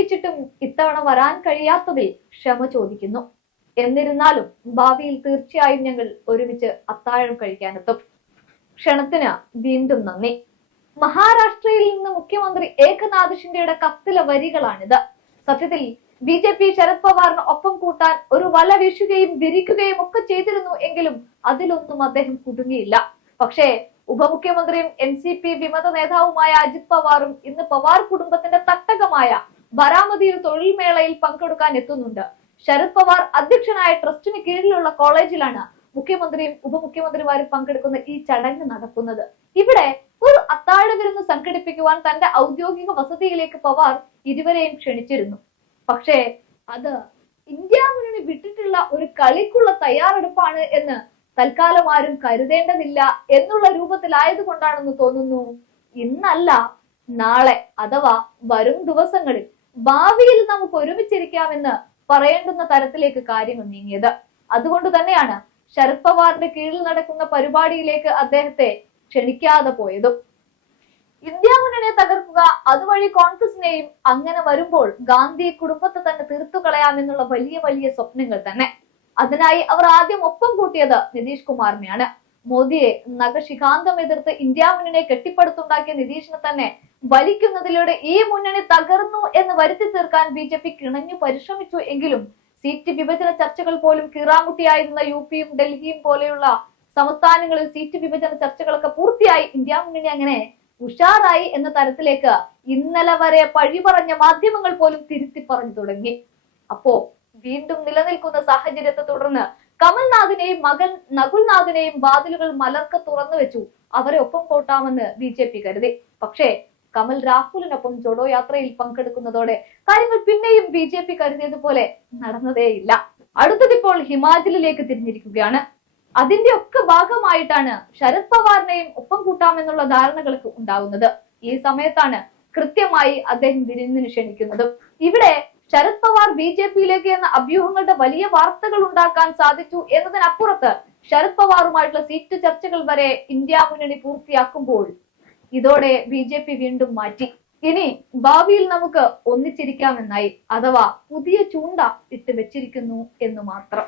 ആഗ്രഹിച്ചിട്ടും ഇത്തവണ വരാൻ കഴിയാത്തതിൽ ക്ഷമ ചോദിക്കുന്നു. എന്നിരുന്നാലും ഭാവിയിൽ തീർച്ചയായും ഞങ്ങൾ ഒരുമിച്ച് അത്താഴം കഴിക്കാനെത്തും. ക്ഷണത്തിന് വീണ്ടും നന്ദി. മഹാരാഷ്ട്രയിൽ നിന്ന് മുഖ്യമന്ത്രി ഏകനാഥ് ഷിൻഡെയുടെ കത്തിലെ വരികളാണിത്. സത്യത്തിൽ ബി ജെ പി ശരത് പവാറിന് ഒപ്പം കൂട്ടാൻ ഒരു വല വീശുകയും വിരിക്കുകയും ഒക്കെ ചെയ്തിരുന്നു എങ്കിലും അതിലൊന്നും അദ്ദേഹം കുടുങ്ങിയില്ല. പക്ഷേ ഉപമുഖ്യമന്ത്രിയും എൻ സി പി വിമത നേതാവുമായ അജിത് പവാറും ഇന്ന് പവാർ കുടുംബത്തിന്റെ തട്ടകമായ ബരാമതിയിൽ തൊഴിൽ മേളയിൽ പങ്കെടുക്കാൻ എത്തുന്നുണ്ട്. ശരത് പവാർ അധ്യക്ഷനായ ട്രസ്റ്റിന് കീഴിലുള്ള കോളേജിലാണ് മുഖ്യമന്ത്രിയും ഉപമുഖ്യമന്ത്രിമാരും പങ്കെടുക്കുന്ന ഈ ചടങ്ങ് നടക്കുന്നത്. ഇവിടെ ഒരു അത്താഴ വിരുന്ന് സംഘടിപ്പിക്കുവാൻ തന്റെ ഔദ്യോഗിക വസതിയിലേക്ക് പവാർ ഇരുവരെയും ക്ഷണിച്ചിരുന്നു. പക്ഷേ അത് ഇന്ത്യ മുന്നണി വിട്ടിട്ടുള്ള ഒരു കളിക്കുള്ള തയ്യാറെടുപ്പാണ് എന്ന് തൽക്കാലം ആരും കരുതേണ്ടതില്ല എന്നുള്ള രൂപത്തിലായതുകൊണ്ടാണെന്ന് തോന്നുന്നു. ഇന്നല്ല നാളെ അഥവാ വരും ദിവസങ്ങളിൽ ഭാവിയിൽ നമുക്ക് ഒരുമിച്ചിരിക്കാമെന്ന് പറയേണ്ടുന്ന തരത്തിലേക്ക് കാര്യങ്ങൾ നീങ്ങിയത്. അതുകൊണ്ട് തന്നെയാണ് ശരത് പവാറിന്റെ കീഴിൽ നടക്കുന്ന പരിപാടിയിലേക്ക് അദ്ദേഹത്തെ ക്ഷണിക്കാതെ പോയതും. ഇന്ത്യ മുന്നണിയെ തകർക്കുക അതുവഴി കോൺഗ്രസിനെയും അങ്ങനെ വരുമ്പോൾ ഗാന്ധി കുടുംബത്തെ തന്നെ തീർത്തു കളയാമെന്നുള്ള വലിയ വലിയ സ്വപ്നങ്ങൾ തന്നെ. അതിനായി അവർ ആദ്യം ഒപ്പം കൂട്ടിയത് നിതീഷ് കുമാറിനെയാണ്. മോദിയെ നഖശിഖാന്തം എതിർത്ത് ഇന്ത്യ മുന്നണിയെ കെട്ടിപ്പടുത്തുണ്ടാക്കിയ നിതീഷിനെ തന്നെ വലിക്കുന്നതിലൂടെ ഈ മുന്നണി തകർന്നു എന്ന് വരുത്തി തീർക്കാൻ ബി ജെ പി കിണഞ്ഞു പരിശ്രമിച്ചു എങ്കിലും സീറ്റ് വിഭജന ചർച്ചകൾ പോലും കീറാമുട്ടിയായിരുന്ന യു പിയും ഡൽഹിയും പോലെയുള്ള സംസ്ഥാനങ്ങളിൽ സീറ്റ് വിഭജന ചർച്ചകളൊക്കെ പൂർത്തിയായി ഇന്ത്യ മുന്നണി അങ്ങനെ ഉഷാറായി എന്ന തരത്തിലേക്ക് ഇന്നലെ വരെ പഴി പറഞ്ഞ മാധ്യമങ്ങൾ പോലും തിരുത്തി പറഞ്ഞു തുടങ്ങി. അപ്പോ വീണ്ടും നിലനിൽക്കുന്ന സാഹചര്യത്തെ തുടർന്ന് കമൽനാഥിനെയും മകൻ നകുൽനാഥിനെയും വാതിലുകൾ മലർക്ക തുറന്നു വെച്ചു. അവരെ ഒപ്പം കൂട്ടാമെന്ന് ബി കരുതി. പക്ഷേ കമൽ രാഹുലിനൊപ്പം ജോഡോ യാത്രയിൽ പങ്കെടുക്കുന്നതോടെ കാര്യങ്ങൾ പിന്നെയും ബി ജെ പി കരുതിയതുപോലെ നടന്നതേയില്ല. അടുത്തതിപ്പോൾ ഹിമാചലിലേക്ക് തിരിഞ്ഞിരിക്കുകയാണ്. അതിന്റെ ഒക്കെ ഭാഗമായിട്ടാണ് ശരത് പവാറിനെയും ഒപ്പം കൂട്ടാമെന്നുള്ള ധാരണകൾക്ക് ഉണ്ടാകുന്നത് ഈ സമയത്താണ് കൃത്യമായി അദ്ദേഹം വിരുന്നിന് ക്ഷണിക്കുന്നത്. ഇവിടെ ശരത് പവാർ ബി ജെ പിയിലേക്ക് എന്ന അഭ്യൂഹങ്ങളുടെ വലിയ വാർത്തകൾ ഉണ്ടാക്കാൻ സാധിച്ചു എന്നതിനപ്പുറത്ത് ശരത് പവാറുമായിട്ടുള്ള സീറ്റ് ചർച്ചകൾ വരെ ഇന്ത്യ മുന്നണി പൂർത്തിയാക്കുമ്പോൾ ഇതോടെ ബി ജെ പി വീണ്ടും മാറ്റി. ഇനി ഭാവിയിൽ നമുക്ക് ഒന്നിച്ചിരിക്കാമെന്നായി അഥവാ പുതിയ ചൂണ്ട ഇട്ട് വെച്ചിരിക്കുന്നു എന്ന് മാത്രം.